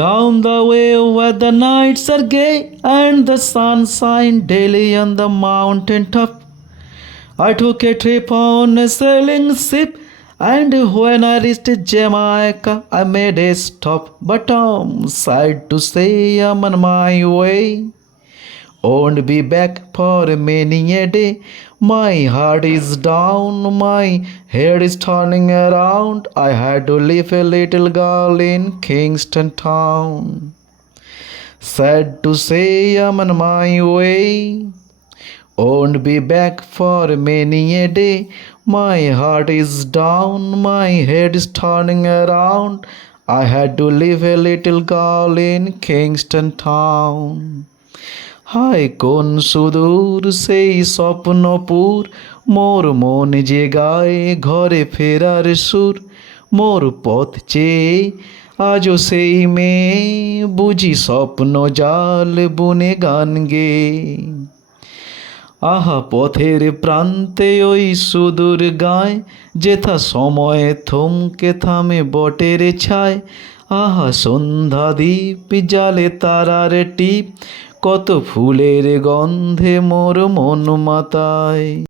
Down the way where the nights are gay and the sun shines daily on the mountain top. I took a trip on a sailing ship, and when I reached Jamaica, I made a stop. But I'm sad to say I'm on my way. Won't be back for many a day. My heart is down, my head is turning around. I had to leave a little girl in Kingston town. Sad to say I'm on my way. Won't be back for many a day. My heart is down, my head is turning around. I had to leave a little girl in Kingston town. হায় কোন সুদূর সেই স্বপ্নপুর, মোর মন যে গায়ে ঘরে ফেরার সুর। মোর পথ চেয়ে আজও সেই মেয়ে, বুঝি স্বপ্ন জাল বুনে গান গে। আহা পথের প্রান্তে ওই সুদূর গায়, যেথা সময়ে থমকে থামে বটের ছায়। আহা সন্ধ্যা দ্বীপ জালে তারার টিপ, কত ফুলের গন্ধে মোর মন মাতায়।